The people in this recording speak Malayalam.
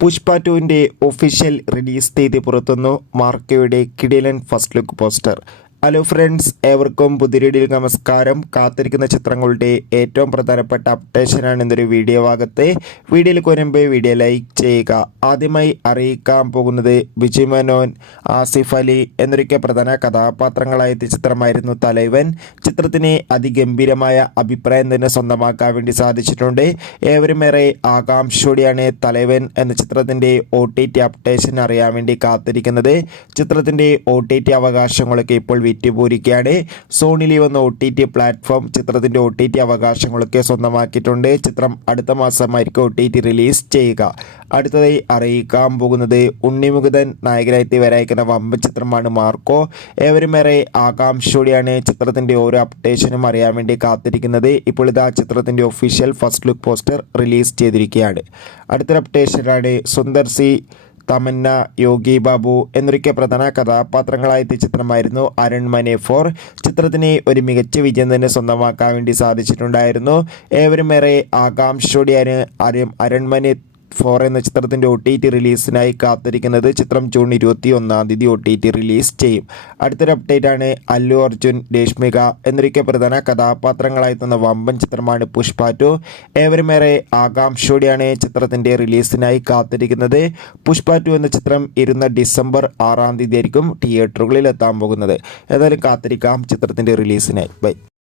പുഷ്പ 2ൻ്റെ ഒഫീഷ്യൽ റിലീസ് തീയതി പുറത്തുവന്നു. മാർക്കോയുടെ കിടിലൻ first look poster. Hello friends, ഏവർക്കും പുതിയൊരു നമസ്കാരം. കാത്തിരിക്കുന്ന ചിത്രങ്ങളുടെ ഏറ്റവും പ്രധാനപ്പെട്ട അപ്ഡേഷനാണ് ഇന്നൊരു വീഡിയോ ഭാഗത്ത്. വീഡിയോയിൽ വരുമ്പോൾ വീഡിയോ ലൈക്ക് ചെയ്യുക. ആദ്യമായി അറിയിക്കാൻ പോകുന്നത് വിജയ് മേനോൻ, ആസിഫ് അലി എന്നൊക്കെ പ്രധാന കഥാപാത്രങ്ങളായ ചിത്രമായിരുന്നു തലൈവൻ. ചിത്രത്തിന് അതിഗംഭീരമായ അഭിപ്രായം തന്നെ സ്വന്തമാക്കാൻ വേണ്ടി സാധിച്ചിട്ടുണ്ട്. ഏവരുമേറെ ആകാംക്ഷയോടെയാണ് തലൈവൻ എന്ന ചിത്രത്തിൻ്റെ OTT അപ്ഡേഷൻ അറിയാൻ വേണ്ടി കാത്തിരിക്കുന്നത്. ചിത്രത്തിൻ്റെ OTT അവകാശങ്ങളൊക്കെ ഇപ്പോൾ വിറ്റുപോയിരിക്കുകയാണ്. സോണി ലീവ് എന്ന OTT പ്ലാറ്റ്ഫോം ചിത്രത്തിൻ്റെ OTT അവകാശങ്ങളൊക്കെ സ്വന്തമാക്കിയിട്ടുണ്ട്. ചിത്രം അടുത്ത മാസമായിരിക്കും OTT റിലീസ് ചെയ്യുക. അടുത്തതായി അറിയിക്കാൻ പോകുന്നത് ഉണ്ണിമുകുന്ദൻ നായകനായി വരായിക്കുന്ന വമ്പൻ ചിത്രമാണ് മാർക്കോ. ഏവരുമേറെ ആകാംക്ഷയോടെയാണ് ചിത്രത്തിൻ്റെ ഓരോ അപ്ഡേഷനും അറിയാൻ വേണ്ടി കാത്തിരിക്കുന്നത്. ഇപ്പോൾ ഇതാ ചിത്രത്തിൻ്റെ official first look poster release ചെയ്തിരിക്കുകയാണ്. അടുത്തൊരു അപ്ഡേഷനാണ് സുന്ദർ സി, തമന്ന, യോഗി ബാബു എന്നൊക്കെ പ്രധാന കഥാപാത്രങ്ങളായ ചിത്രമായിരുന്നു അരൺമനെ 4. ചിത്രത്തിന് ഒരു മികച്ച വിജയം തന്നെ സ്വന്തമാക്കാൻ വേണ്ടി സാധിച്ചിട്ടുണ്ടായിരുന്നു. ഏവരുമേറെ ആകാംക്ഷയോടെയാണ് അരൺമനെ 4 എന്ന ചിത്രത്തിൻ്റെ OTT റിലീസിനായി കാത്തിരിക്കുന്നത്. ചിത്രം ജൂൺ 21 OTT റിലീസ് ചെയ്യും. അടുത്തൊരു അപ്ഡേറ്റ് ആണ് അല്ലു അർജുൻ, രശ്മിക എന്നൊക്കെ പ്രധാന കഥാപാത്രങ്ങളായെത്തുന്ന വമ്പൻ ചിത്രമാണ് പുഷ്പ 2. ഏവരുമേറെ ആകാംക്ഷയോടെയാണ് ചിത്രത്തിൻ്റെ റിലീസിനായി കാത്തിരിക്കുന്നത്. പുഷ്പ 2 എന്ന ചിത്രം ഡിസംബർ 6 ആയിരിക്കും തിയേറ്ററുകളിൽ എത്താൻ പോകുന്നത്. ഏതായാലും കാത്തിരിക്കാം ചിത്രത്തിൻ്റെ റിലീസിനായി. ബൈ.